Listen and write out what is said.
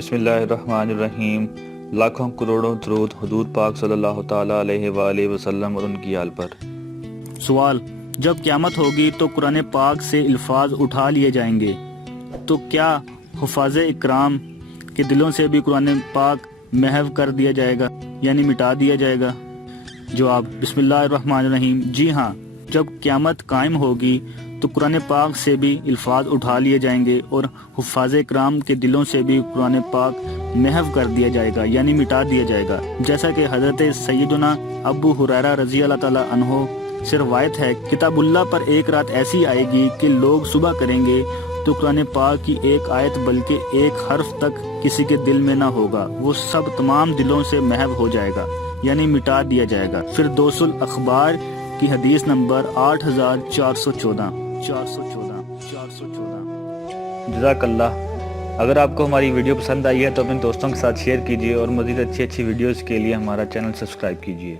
بسم اللہ الرحمن الرحیم۔ لاکھوں کروڑوں درود حضور پاک صلی اللہ تعالیٰ علیہ وآلہ وسلم اور ان کی آل پر۔ سوال: جب قیامت ہوگی تو قرآن پاک سے الفاظ اٹھا لیے جائیں گے، تو کیا حفاظ اکرام کے دلوں سے بھی قرآن پاک محو کر دیا جائے گا، یعنی مٹا دیا جائے گا؟ جواب: بسم اللہ الرحمن الرحیم، جی ہاں، جب قیامت قائم ہوگی تو قرآن پاک سے بھی الفاظ اٹھا لیے جائیں گے اور حفاظ اکرام کے دلوں سے بھی قرآن پاک محو کر دیا جائے گا، یعنی مٹا دیا جائے گا، جیسا کہ حضرت سیدنا ابو ہریرہ رضی اللہ تعالیٰ عنہ سے روایت ہے، کتاب اللہ پر ایک رات ایسی آئے گی کہ لوگ صبح کریں گے تو قرآن پاک کی ایک آیت بلکہ ایک حرف تک کسی کے دل میں نہ ہوگا، وہ سب تمام دلوں سے محو ہو جائے گا، یعنی مٹا دیا جائے گا۔ فردوس الاخبار کی حدیث نمبر 8414۔ جزاک اللہ۔ اگر آپ کو ہماری ویڈیو پسند آئی ہے تو اپنے دوستوں کے ساتھ شیئر کیجیے اور مزید اچھی ویڈیوز کے لیے ہمارا چینل سبسکرائب کیجیے۔